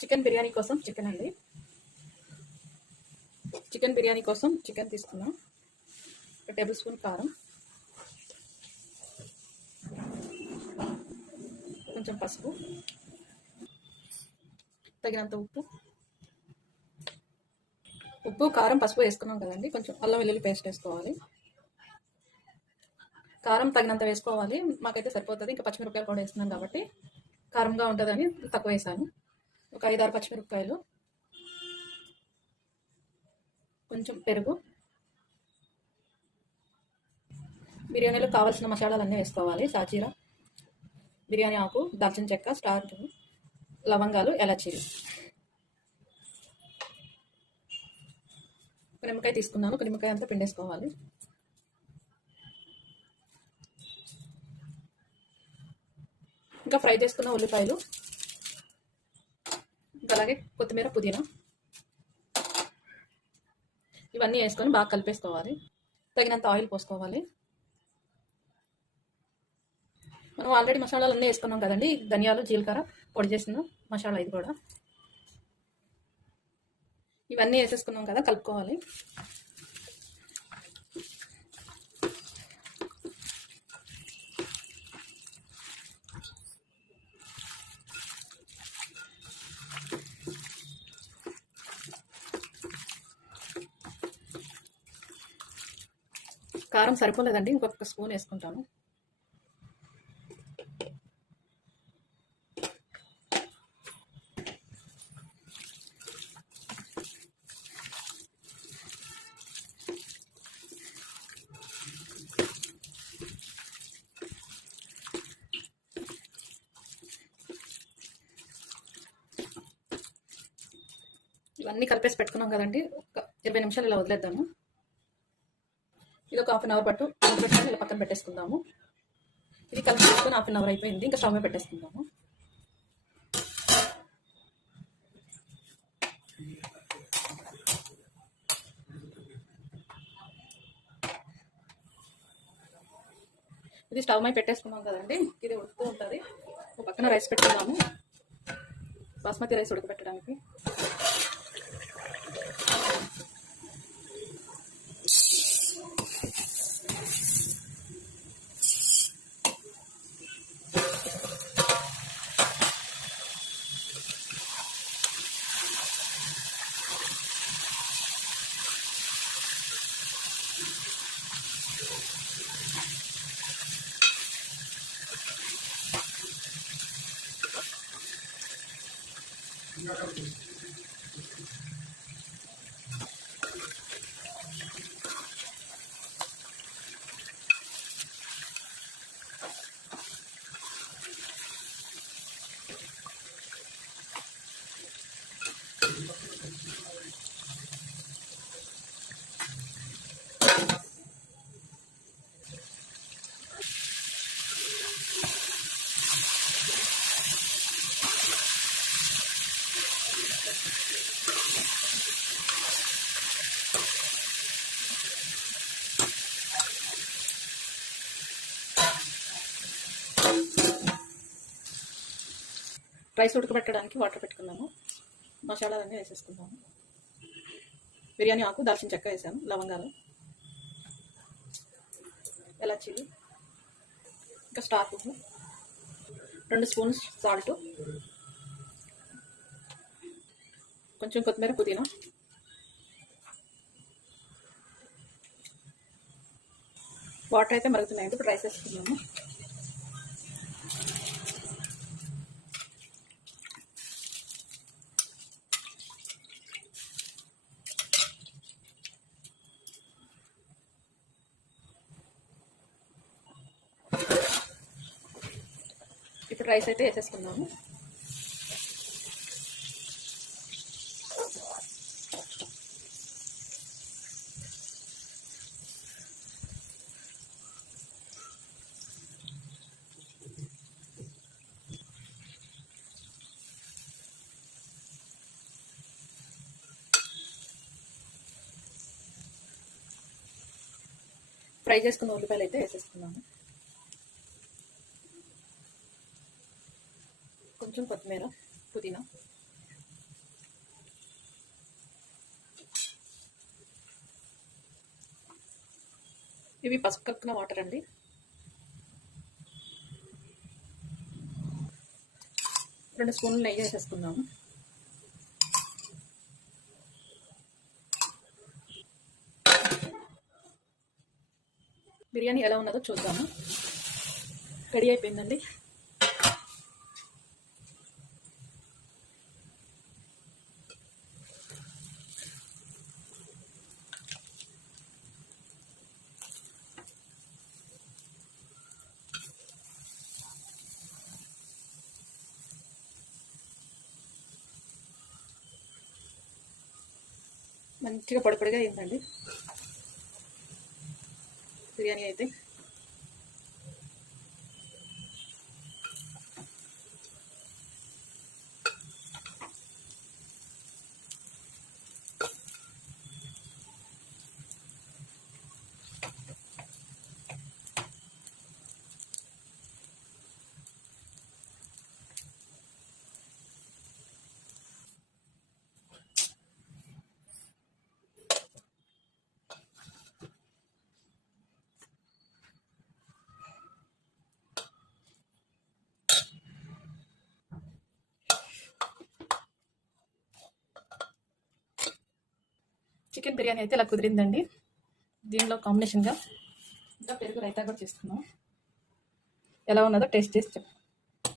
Chicken biryani కోసం chicken అండి. Chicken biryani కోసం చికెన్ తీసుకున్నాం. 1 టేబుల్ స్పూన్ కారం, కొంచెం పసుపు, తగినంత ఉప్పు కారం పసుపు వేసుకున్నాం కదండి. కొంచెం అల్లం వెల్లుల్లి పేస్ట్ వేసుకోవాలి. కారం తగినంత వేసుకోవాలి. మాకైతే సరిపోతుంది. ఇంకా పచ్చిమిరపకాయలు కూడా వేస్తున్నాం కాబట్టి కారంగా ఉంటుందని తక్కువ వేసాను. ఒక 5-6 పచ్చిమిరపకాయలు, కొంచెం పెరుగు, బిర్యానీలో కావాల్సిన మసాలాలన్నీ వేసుకోవాలి. సాజీరా, బిర్యానీ ఆకు, దాల్చిన చెక్క, స్టార్, లవంగాలు, ఎలాచీలు. ఒక నిమ్మకాయ తీసుకున్నాను. ఒక నిమ్మకాయ అంతా పిండేసుకోవాలి. ఇంకా ఫ్రై చేసుకున్న ఉల్లిపాయలు, ఇంకా అలాగే కొత్తిమీర, పుదీనా ఇవన్నీ వేసుకొని బాగా కలిపేసుకోవాలి. తగినంత ఆయిల్ పోసుకోవాలి. మనం ఆల్రెడీ మసాలాలు అన్నీ వేసుకున్నాం కదండి. ధనియాలు, జీలకర్ర పొడి చేసిన మసాలా ఇది కూడా. ఇవన్నీ వేసేసుకున్నాం కదా, కలుపుకోవాలి. కారం సరిపోలేదండి, ఇంకొక స్పూన్ వేసుకుంటాను. ఇవన్నీ కలిపేసి పెట్టుకున్నాం కదండి. ఒక 20 నిమిషాలు ఇలా వదిలేద్దాము. ఇది ఒక 1/2 అవర్ పట్టు ఇలా పక్కన పెట్టేసుకుందాము. ఇది కలిపి చేసుకొని 1/2 అవర్ అయిపోయింది. ఇంకా స్టవ్ మీద పెట్టేసుకుందాము. ఇది స్టవ్ మీద పెట్టేసుకున్నాం కదండి. ఇది ఉడుకుతూ ఉంటుంది. ఒక పక్కన రైస్ పెట్టుకుందాము, బాస్మతి రైస్ ఉడకబెట్టడానికి. రైస్ ఉడకబెట్టడానికి వాటర్ పెట్టుకున్నాము. మసాలాలన్నీ వేసేసుకుందాము. బిర్యానీ ఆకు, దాల్చిన చెక్క వేసాను, లవంగాలు, ఎలాచీలు, ఇంకా స్టార్ పువ్వు, 2 స్పూన్స్ సాల్ట్, కొంచెం కొత్తిమీర, పుదీనా, వాటర్ అయితే మరుగుతున్నాయండి. ఇప్పుడు రైస్ వేసుకున్నాము. ఇప్పుడు రైస్ అయితే వేసేసుకున్నాము. ఫ్రై చేసుకున్న ఉల్లిపాయలు అయితే వేసేసుకున్నాము. కొంచెం కొత్తిమీర, పుదీనా, ఇవి పసుపు కలుపుకున్న వాటర్ అండి. రెండు స్పూన్లు నెయ్యి వేసేసుకుందాము. బిర్యానీ ఎలా ఉన్నదో చూద్దాము. రెడీ అయిపోయిందండి. మంచిగా పొడి పొడిగా అయిందండి బిర్యానీ అయితే. చికెన్ బిర్యానీ అయితే ఇలా కుదిరిందండి. దీనిలో కాంబినేషన్గా ఇంకా పెరుగు రైతా కూడా చేసుకున్నాం. ఎలా ఉన్నదో టేస్ట్ చేసి చెప్పు.